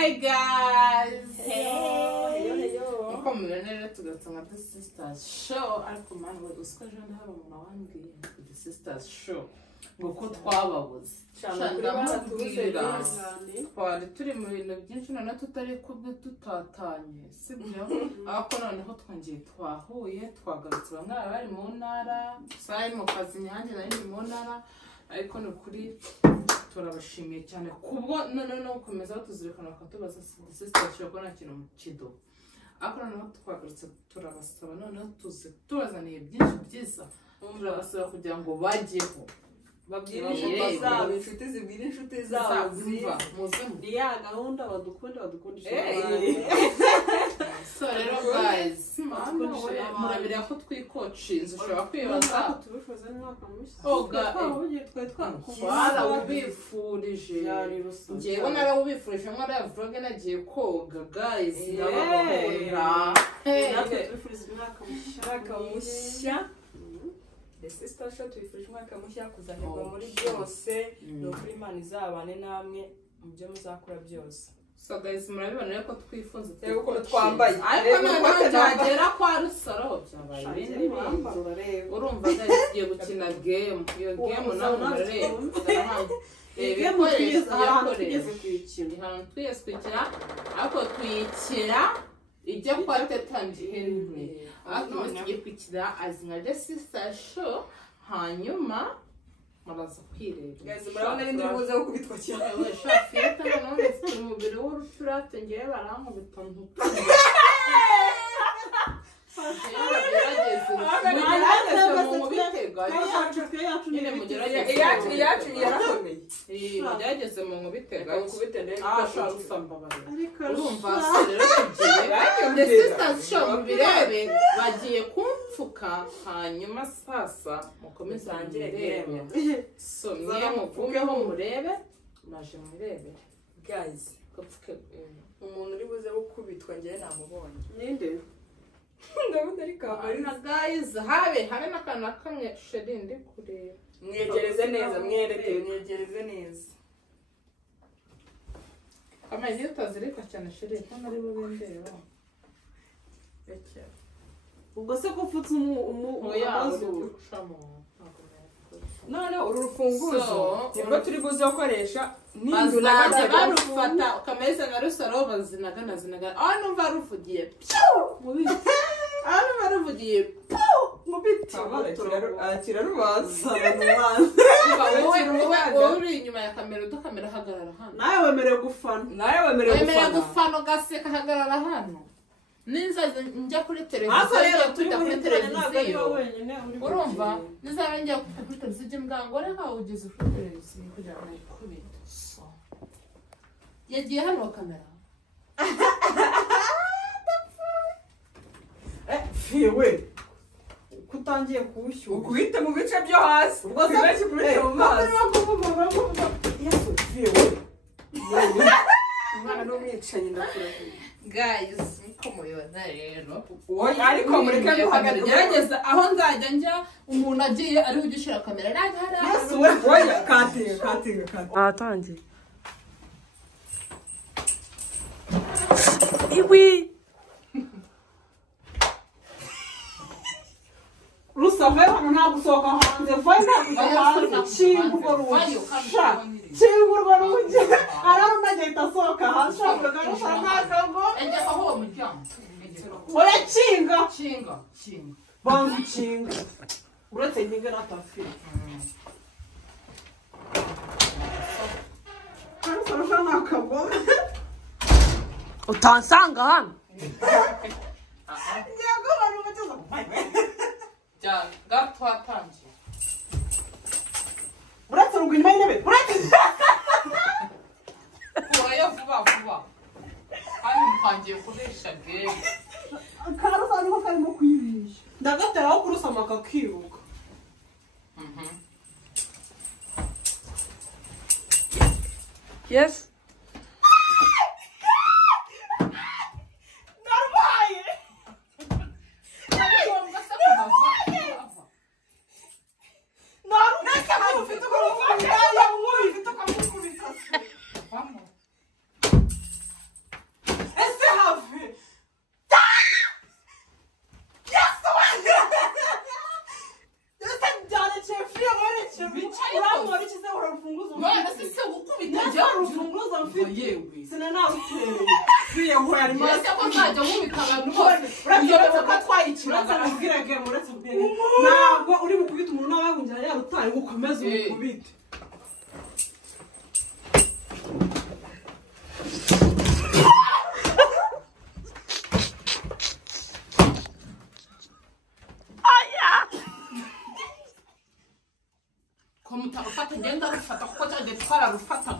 Hey guys! Hey! Uko mubonera tugatanga The Sisters Show ariko man we usiko je ndahaba umuntu wambwiye The Sisters Show ngo ko twababuze. Twari turi mu bintu byinshi none tutari kubwe tutatanye sibyo ariko noneho twongeye twahuye twagarutse bamwe bari mu ntara sai mu kazi nyange nari mu ntara ariko no kuri turabashimiye cyane kubwo none no gukomeza tuzirikana bakatubaza The Sisters Show ko nta kintu mu kido ariko noneho twagarutse turabasaba noneho tubazaniye byinshi byiza turabasaba kugira ngo bajyeho babwire inshuti zabo inshuti zibwire inshuti zabo ziva ni ya gahunda badukundisha so rero guys murabira ko twikocinze ushobora kwibaza tubifuza n'umwaka mushya twara ubifurije ngewe narabubifurije mwara vlog nagiye koga guys ndabakunda natwe tubifuriza umwaka mushya The Sisters Show tubifurije umwaka mushya kuzahirwa muri byose no kuri Imana izabane namwe mu byo muzakora byose. So guys murabibona rero ko twifuza uko twambaye ariko none cyagera kwa rusaro byabaye ibindi bintu urumva ndagiye gukina game iyo game nawe murareba game tugeze kwikina ariko twikira ijya kwa tetanji Henry ariko tugiye kwikira azina The Sisters Show hanyuma muraza kwireba guys murabona ari ndibuze ko kubitwa cyane we shafiyeta none mfite umubiri w'uruturate ngiye barankubita ntutu mugerageze mu nkubitega urumva rero tugiye The Sisters Show mubirebe bagiye kumfuka hanyuma sasa mukomeze murebe so mwe muvumeho murebe naje murebe guys kapfuke umuntu uri buze gukubitwa ngiye namubonye ninde ndabona ari kamarina guys habe nakana kamwe sheri ndi kureba mwegereze neza mwegereze neza amazi utazirika cyane sheri kandi ari bo bendera ubwo se ko ufutse none uru rufunguzo nibwo turi buze gukoresha bazajya barufata ukameze nka rusaro bazinagana aho numva ruvugiye kirarubaza wowe uri inyuma ya kamera udukamera hagarara hano nawe wemerewe gufana ugaseka hagarara hano ninzaza njya kuri televiziyo tujya kuri televiziyo urumva nizaba njya kuri televiziyo mbwa reka ugeze kuri televiziyo kugira ngo ikubite yagiye hano kamera fiwe kutangiye kuwushyuha ukubite mu bice byo hasi ubwo se kubite mu mazi umwana n'umwicanyi ndakurahiye guys niko mubibona rero ariko mureke guhagarara gerageza aho nzajya njya umuntu agiye ariho ugishyira kamera oya katinga atangiye iwi rusave nta gusohoka hanze vayi nta kujya hanze kingurwa rugi ararume agahita asohoka hanze ushobora kugarusha nk'akago aho uwo muryango oya kinga banza ukinga uretse nkinga n'atafiri karusarusha n'akagome utansanga hano gato hatangiye uretse urugwi inyuma y'intebe uretse kurayo vuba hano mutangiye kurisha game karusa niko karimo kwirisha ndagateraho kurusama kakiruka yes mfite yewe sinanawuteye fiye hoya arimo ese ko ntajya nkubita abantu bose uretse ko twayikiraga mubwirege muretse mbere ntabwo uri bukubita umuntu nawe kungira yarutaye ngo ukomeze umukubite mutarufata ngenda rufata kuko cyane twararufata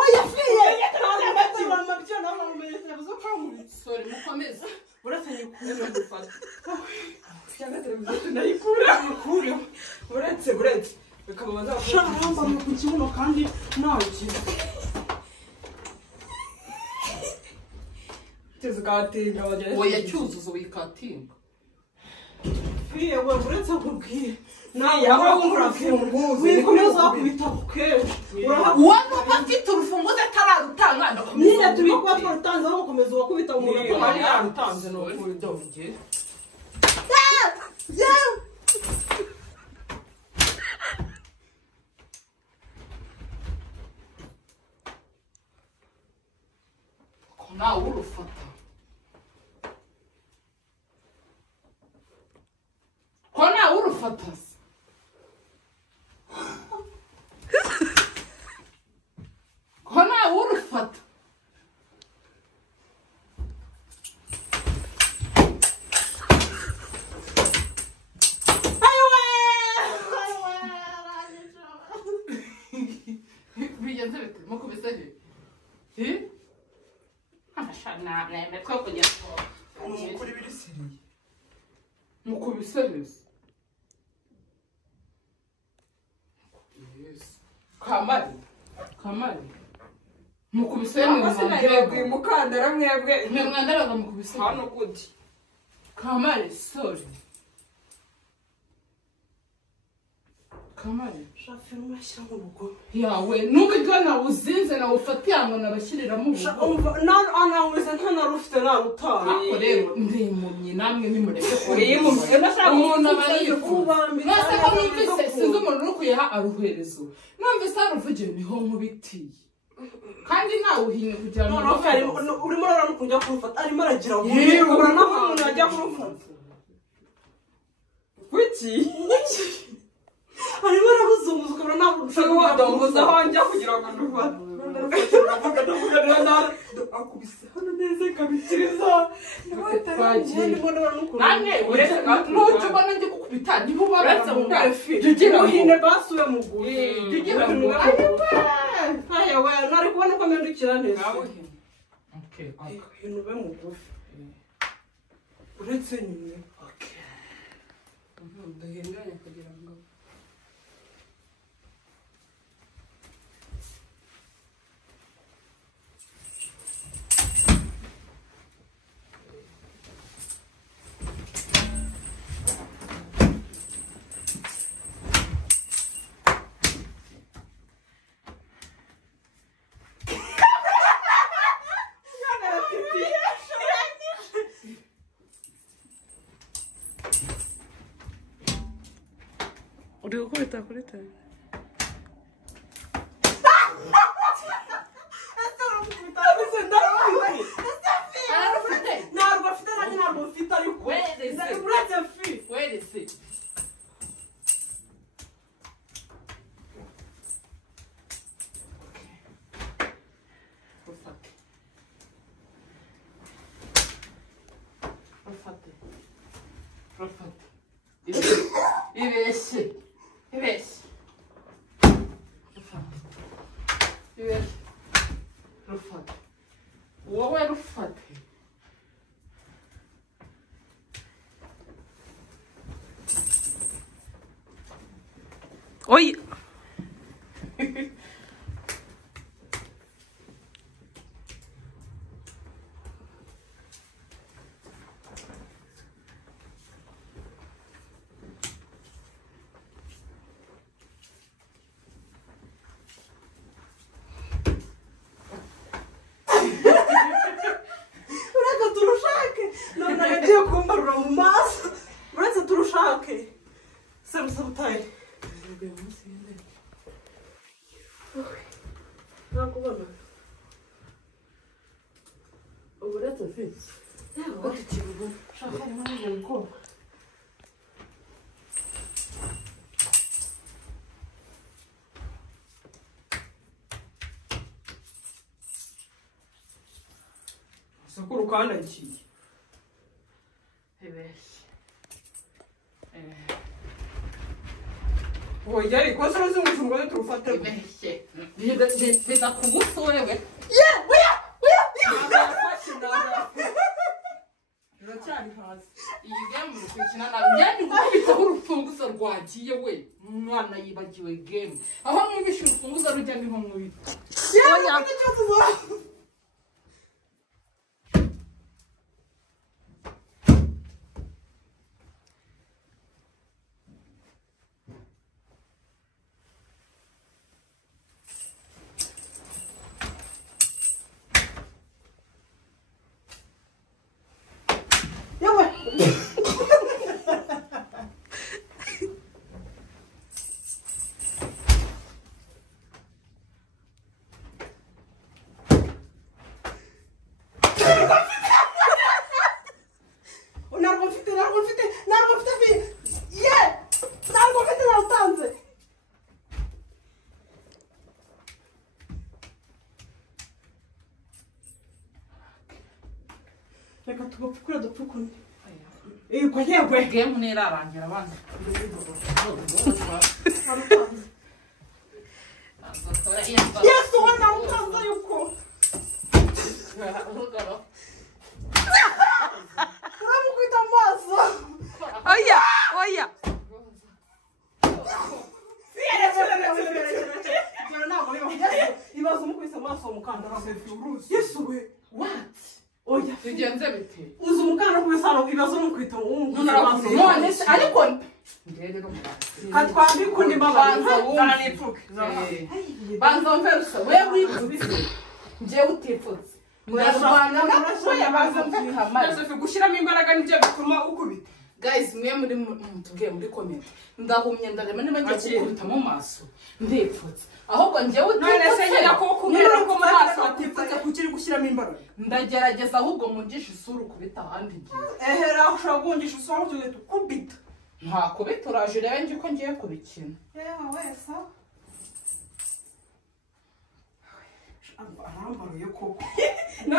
oya fiye sorry mukomeze uretse nyikure gufata cyangwa televiziyo tunayikura mukure uretse reka babanza shamba mu kibuno kandi nawe kiza tezikatinga baje oya cyuzuzo wikatinga fiye we uretse kubwira nawe aho ngurake wikomeza kubita kuke wano bafite urufunguzo atararutanga nyine tubikuba twarutanze aho gukomeza wakubita umuntu atari yarutanze no kuri donge nawe urufata ko nawe urufata se ko nawe urufata bigenze bite mukubise he ntabwo kujya umukuru birisiriye mukubisereza kamari mukubisereza sinareba umukandara mwebwe mwandaraga mukubisereza hano gute kamari sorry kamari shafi umashyira mu rugo yawe n'uburyo nawuzinze nawufatiye ngo nabashyiriramo ubu anawuze ntanarufite narutaye ako rero ndimumye namwe nimureke uyimumye ndashaka umuntu aba yifuza nase ko numvise sinzi umuntu uri kuyaha aruherezo numvise aruvugiye niho nkubitiye kandi nawuhinye kugira ngo urimo rero kujya kurufata arimo aragira ngo yibura naho umuntu ajya kurufata kuki arimo arabuzunguza ukabona ntabwo ushaka wadongoza aho njya kugira ngo ndufate akubise hano neza ikabikiriza nane uretse n'ucyo ubona ndi gukubita niba ubona tugira uhine basuye mu guri tugira ngo haya we nari kubona uko mpindukira neza ibintu be mugufi uretse nyine ndahindanya kugira ngo uri gukubita kuri tele ntabwo afite nanjye ntabwo mfite ariko uretse fi weretse rufate ibeshye rufate wowe rufate oyi ureka turushake none agiye kumbarura mu maso sabutaye nakubona uburetse mfite shaka harimo n'umukobwa sakuru kandagiye oya ariko se uruzunguje umugore turufate biza kugusa wewe uracyari hasi iyi game uri gukina nawe njyane gukubitaho urufunguzo rwagiye we umwana yibagiwe game aho mwibishe urufunguzo rujya niho mwita reka tugapfukura dupfukune yego yego game nirarangira abanza yesu we namutanza yuko uramukubita amaso oya oya ibaze umukubise amaso umukandara yesu we what oya bigenze bite uzi umukandara kubisa hano ibaze umukubita amaso none se ariko katwambika undi mbabanza zana nipfuke banza wumve rusa wewe wipfutse njyewe utipfutse murarwana nakuya banza mve kamara Yosefu gushyiramo imbaraga nibyo bituma ukubita guys mwe muri mutubwiye muri comment ndahumye ndarema niba ngiye gukubita mu maso ndipfutse ahubwo njyewe utipfutse none se nyina ko kubera ko mu maso atipfutse kukiri gushyiramo imbaraga ndagerageza ahubwo mungisha isura ukubita ahandi ngiye ehera ushobora guhungisha usura tugahita ukubita nta kubita uraje urebe njye ko ngiye kubikina yewe wese arambaruye koko no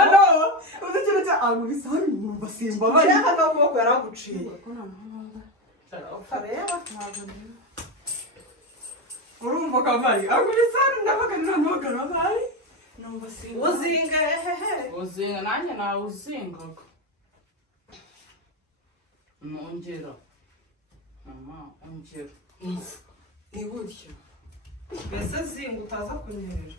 uzi ikintu cya agubisa hari umuntu basimba bari reka n'ukuboko yaraguciye urumva kabari agubisa hari ndabaganira n'abagabo uzinga hehe uzinga nanjye nawe uzingaga nongera mama ongera ni gutya mbese zinga utaza kunyerera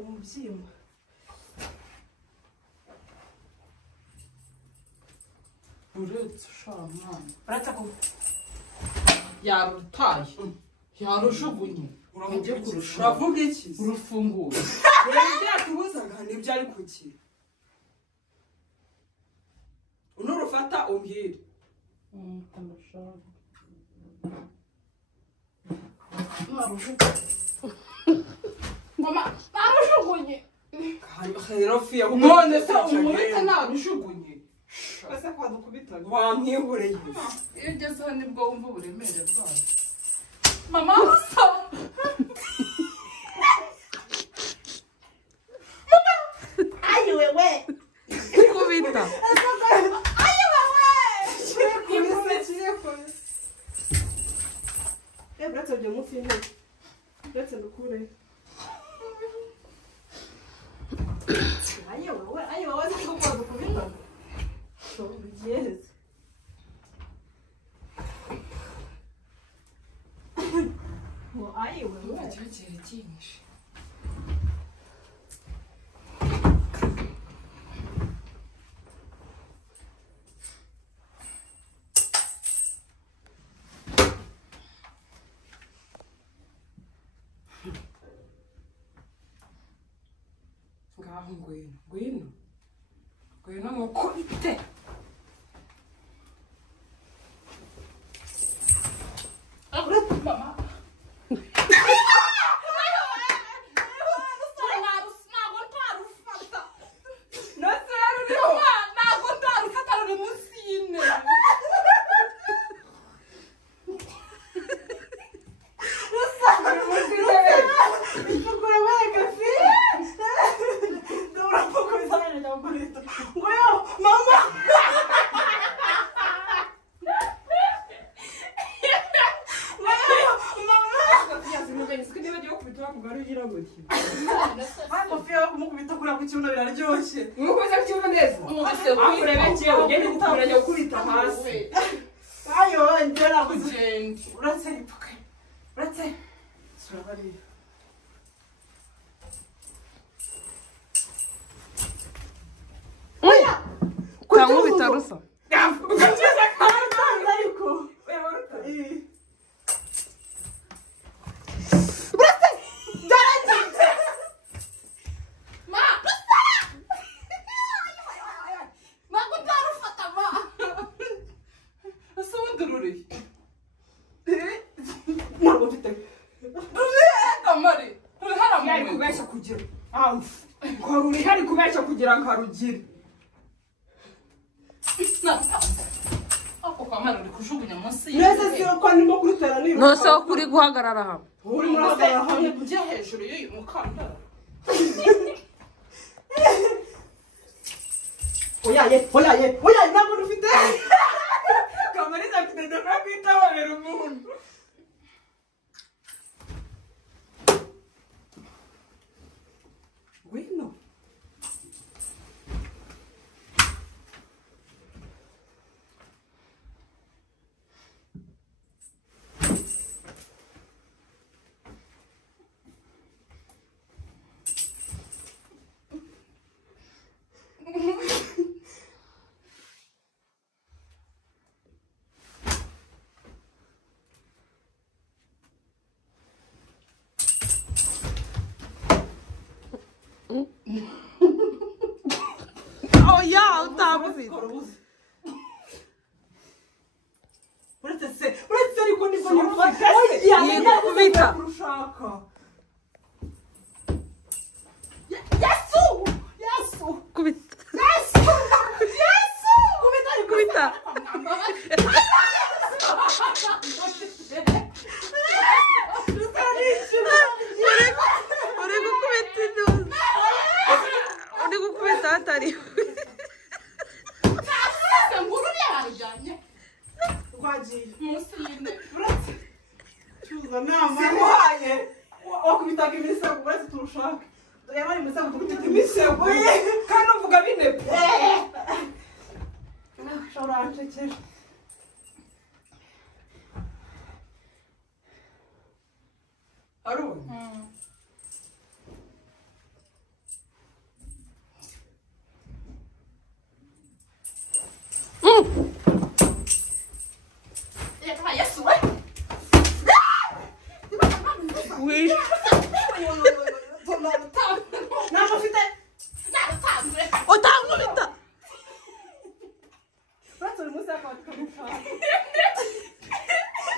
umubyimba uretse ushaka mwana uretse ko yarutaye yarujugunye ujye kurusha uravuga iki urufunguro rero byatubuzaga nibyo ari kuki unurufata umbwire mama narujugunye rero fiya none se umubitse narujugunye ese kwadukubita wamwihoreye iyo ugezeho nibwo wumva uburemere bwayo mama rusa ayi wewe kubita ayi wewe uretse byo mufi ntebe uretse ndukure ayi wewe siko kwadukubita yes ngo ayi wewe cyakira cyinshi ngaho ngwino ngwino mukubite mama Kamu bitarusa. No se kuri guhagarara hamwe. Uri murahagarara hamwe kujya hejuru y'uyu mukandara. Oya ntabwo ufite. Kamariza afite ndaka kwitabara umuntu. Wino. Oh ya, utabuze. Uretse ariko niko nifata. Yikubita. Yesu! Kubita. Yesu! Kubita. Uri gukubita indobo. Uri gukubita hatari. Rwagiye. Munsi y'ine. Uretse. Cyuza nama. Simuhaye. Wakubitaga imisego uretse turushaka. Yabari imisego tukubita imisego. Kandi uvuga binepe. Shora anshekera. Aroni. Wish. Utamubita.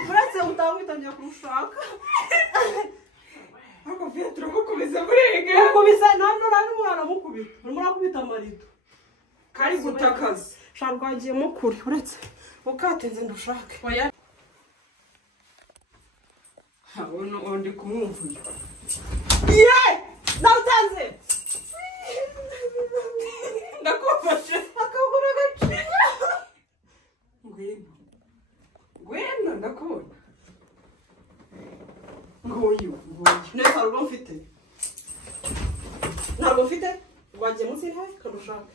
Uretse utamwitangira kurushaka. Ariko vye turamukubise burenge. Mukubise nano n'umwana mukubita. Urimo urakubita amarido. Kari gutakaza. Sharwagiye mukuri uretse ukatenze ndushake. Oya. Habona undi kumwumvuye. Ye! Nautanze. Ndakufashe. Akagura gacinya. Ngwino ndakubona. Ngoyu. Neza rugo mfite. Ntabwo mfite. Rwagiye munsi ntahe kamushaka.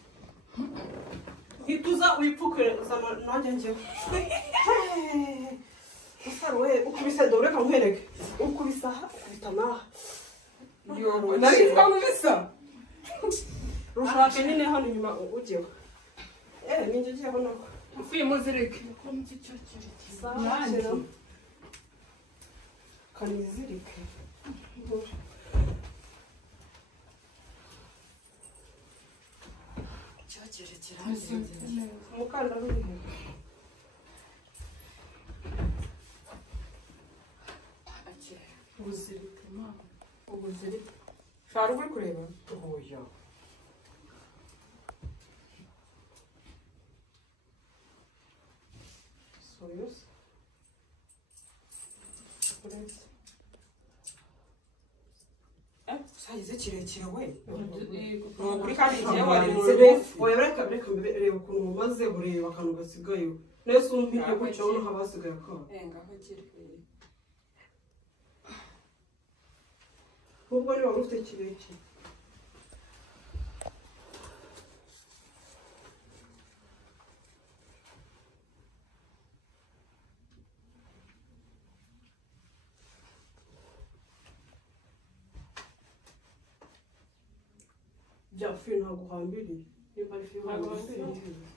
Ituza wipfukire sama nanjye njye. Usaruwe ukubise dore kamwereke. Ukubisa bitanaha. Yo, nari kwamubisa. Rushake nine hano nyuma ugiye. Ninjye giye hano. Ufuye muzirike. Ko mu cyo kiri kiza. Kanizirike. kirekire umukandara uri he Guzirika mama. ubuzirike shara uri kureba oya soyos uretse sayize kirekire we kuri kandi igihe wari mu rubavu oya reka reba ukuntu mumaze bureba akantu gasigayeho nese umpike gutyo no habasigaye akaba ngaho gira nubwo niba ufite kirekire bya fi ntabwo uhambiriye niba ari fi uhambiriye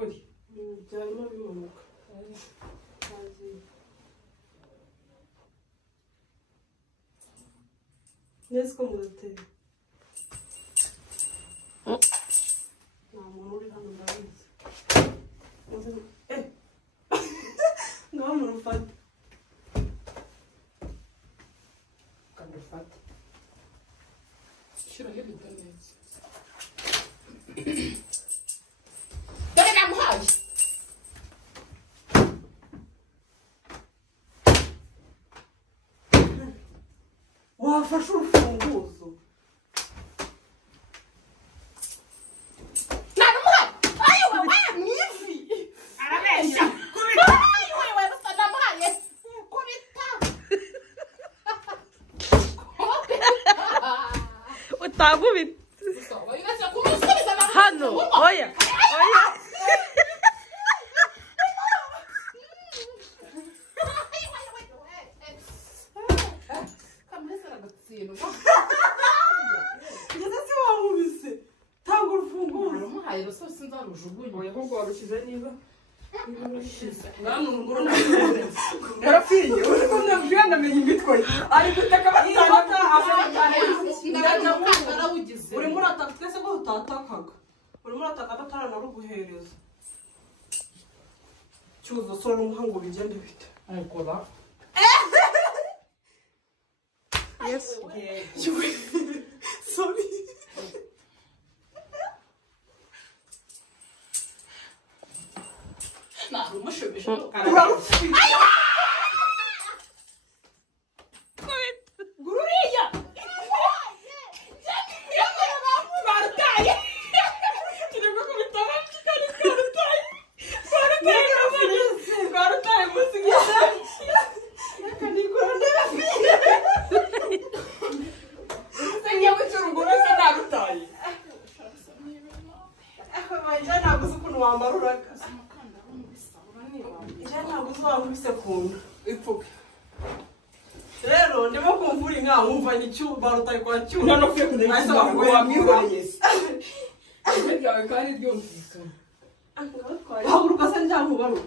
uri byarimo bimanuka neza ko mudateye nta muntu uri hano ndabizi ngaho murufate Kadufata. Shira hili neza. Dore namuhaye. wafashe urufunguzo Namuhaye. Ayo wewe mwivi. Arabesha. Kubita. Ayo wewe basa namuhaye. Kubita. utagubita Usawa kumusubiza na hano oya oya ngeze si wamubise tanga urufunguzo Namuhaye rero sinza rujugunye. oya ahubwo warushyize niba ngano uruguru nawe yarafinye uri ko nabwiye ndamenya imitwe ari gutaka batanga urimo urataka twese ko utatakaga urimo urataka bataranaruguhereza cyuzo sora umuhango bigende bite Ayikora. yes sorry Narumushubije. gururiya Barutaye. kirego ko bitaba kandi karutaye karutaye munsi gisa yakanigura ndafi senya w'icuruguru se narutaye Ija ntabwo uzi ukuntu wambaruraga ija ntabwo uzi wankubise kuntu ipfuke rero ndimo kumvura inka nkumva ni cyuba rutari kwa cyuba none uvuye kundeba ikibango wamwihoreye se ijwi ryawe kandi ryumvikana haguruka se njyankubaru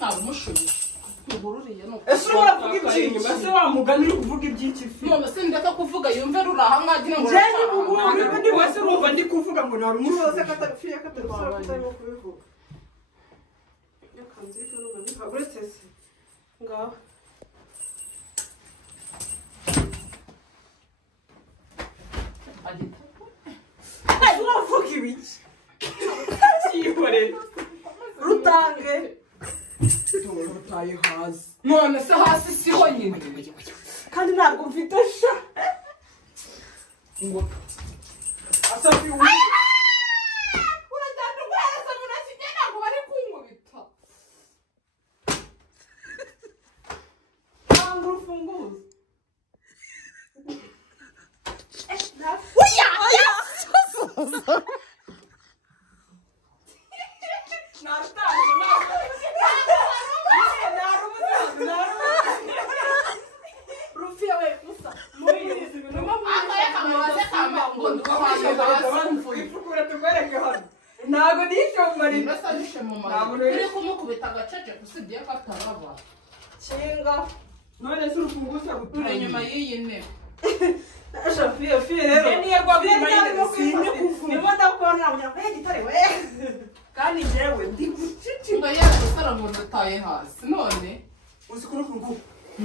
Narumushubije. Ngururiye no. ese urabona kuvuga inyuma ibyinshi se wa mugani uri kuvuga iby'iki fi None sindeka kuvuga yumve ruraha mwagira ngo Jenny ubu ntabwo ndi wese urumva ndi kuvuga ngo nari umusozi umusozi akatarufiye akatarufiye kutarimo kubivuga yakanzika n'ubundi uretse se ngaho uravuga ibiki yikorera rutange rutaye hasi None se hasi siho nyine. kandi ntabwo mfite sha Ngo asafi urajyana uguhereza mu ntoki njye ntabwo bari kunkubita. tanga urufunguzo rufiya we musa ipfukura tukwereke hano ntabwo nishomarira uri kumukubita agacece usibye ko ataraba. kinga none se urufunguzo Turi rutari inyuma y'iyi ntebe. Fiye rero. Niyo rwaguma Fiye sinye kuvuga. Niba ndakubona namugira ko gitare we. Kandi njyewe ndi gucici. ngo yagusara ngo ndataye hasi none Uzi kuri kuko.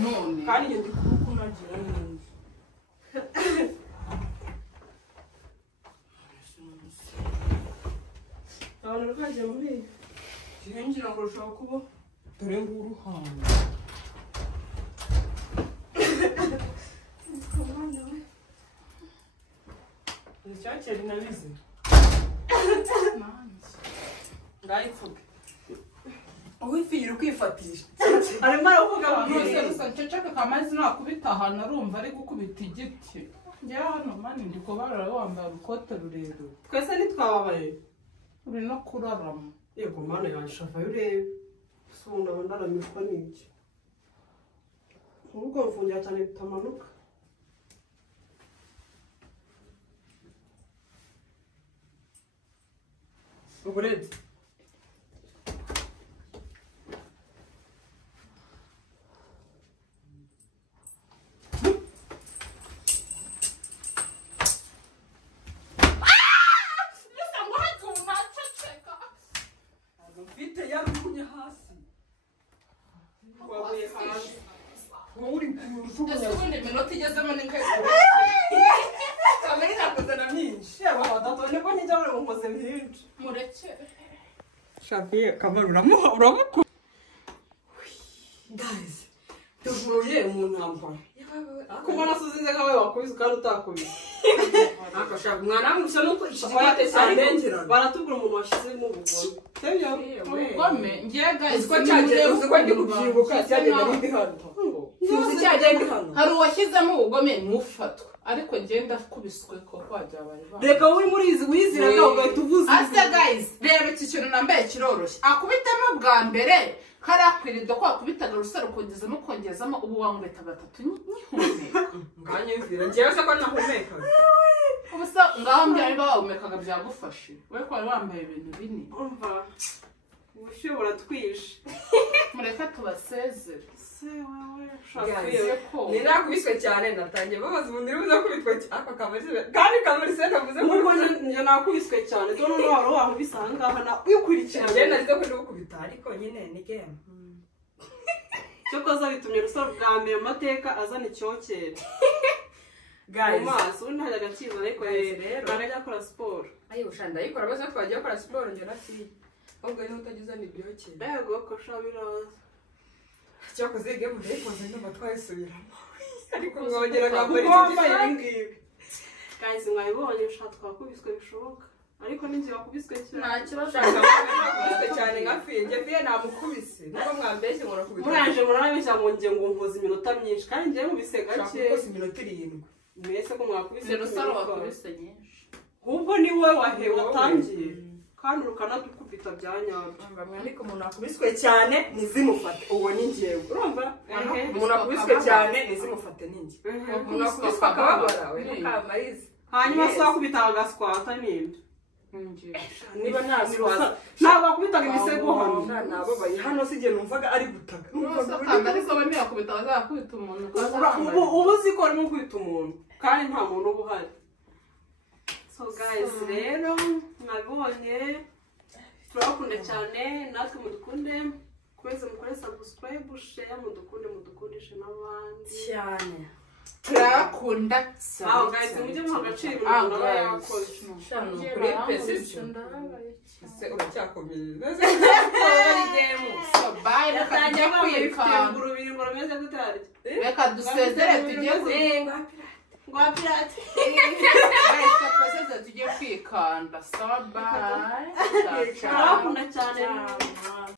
none Kandi njye ndi kuko nagira neza. Abantu rwagiye muri iyi. Ngira ngo ushaka kuba dore nguru hano. Icyakeri nabize. Ngayipfuke. Uwifira ukwifatisha. Arimo aravuga rwose gusa nceceke kamazi nakubita ahantu arumva ari gukubita igiti njyewe hano mani ndi kubarara wambaye urukote rurerure twese ntitwababaye. uri no kurarama Yego mana yanshava urebe. Sunda ndaramirwa n'iki. Ubwo mfungira cyane bitamanuka. Uburebye. Mfite yarumye hasi. Wabuye hanze. Uri kujugunya. ubundi iminota igezemo ni nk'ejo Kamera nakuzana myinshi. Yego badatone ko njya bari mukoze byinshi. murekere Shafiye kamera uramuku. Guys, tuvuye mu ntambara. Kuba nasuzize nkawe wakubise kandi utakubise. Akashaka umwana w'umusore nuko ishifate cyandengera. Baratubwira umuntu washyize mu bugome. Sibyo? ubugome ngiye guys Uziko cyageze uziko ndi kubyibuka cyageze ndi hano. Tuzi cyageze hano. hari uwashyizemo ubugome ntufatwa ariko ngenda kubiswe ko kwajya bari Reka uri muri izi wiziraga ugahita uvuza. ase guys reba iki kintu nambaye kiroroshye akubitamo bwa mbere karakwirido ko akubitaga rusaro kongezamo kongezamo ubu wangweta gatatu nyihumeka Nganyumvira njyewe se ko nahumeka. ubusa ngaho mbya niba wahumekaga byagufashe we ko wari wambaye ibintu bine Umva. Ubushobora twishe. mureka tubasezere Se wewe Guys, shafiye ko. Nirakubiswe cyane natangiye babaza ubundi buza kubitwa aka kamarize. Kandi kamarize navuze ko Nubwo njye nakubiswe cyane dore no wari wahubise aha ngaha na ukurikirana. njye nari ko ndi gukubita ariko nyine ni game. Cyo koza bitumye rusaro bwa mbere amateka azana icyokere. Guys, Mu maso ubundi hajyaga akiza ariko rero. ntarajya akora siporo. ayo ushanda yikora bose twagiye gukora siporo njye nafiye. Ahubwo ni utagize ni byokeye. Yego ko shabiraza. Cyakoze game ndayikoze ndumva twayisubiramo. Ariko ngongera ngambara Kuko wambaye iki ibingibi. Guys mwabibonye ushaka twakubiswe bishoboka. Ariko ninjye wakubiswe cyane. nta kibazo nakubiswe cyane ngafiye njye fiye namukubise nuko mwambeshye ngo nakubise. Muranje murabeshya ngo ngiye ngo mvuze iminota myinshi kandi ngiye mubise Shaka gake. gukose iminota 7. Mwese ko mwakubise rusaro wakubise nyinshi ahubwo ni wowe watangiye kandi ukanadukubita bya nyabyo. Ariko umuntu akubiswe cyane nizimufate uwo ni njyewe urumva Ehe. umuntu akubiswe cyane nizimufate ni njye umuntu akubiswe akababara we ntukamarize Hanyuma se wakubitaga agaswata ninde? niba ntaswaza Ntabwo wakubitaga imisego hano. nabo bari hano sije numvaga ari gutaka kandi ariko bamwe bakubita bazakubita umuntu Ubu uzi ko arimo kwita umuntu kandi nta muntu uba uhari. So guys rero nabonye turabakunda cyane natwe mudukunde kweze mukore subscribe share mudukundishe n'abandi cyane turakunda aho guys mujye mu agaciro umuntu aba yakoze. shano kuri pesi se uracyakomeye Ari game so bye natangiye kwikanga urubiri ngo rumeze gutari reka dusezere tujye ngo pirate tujye kwikanda so bye turabakunda cyane.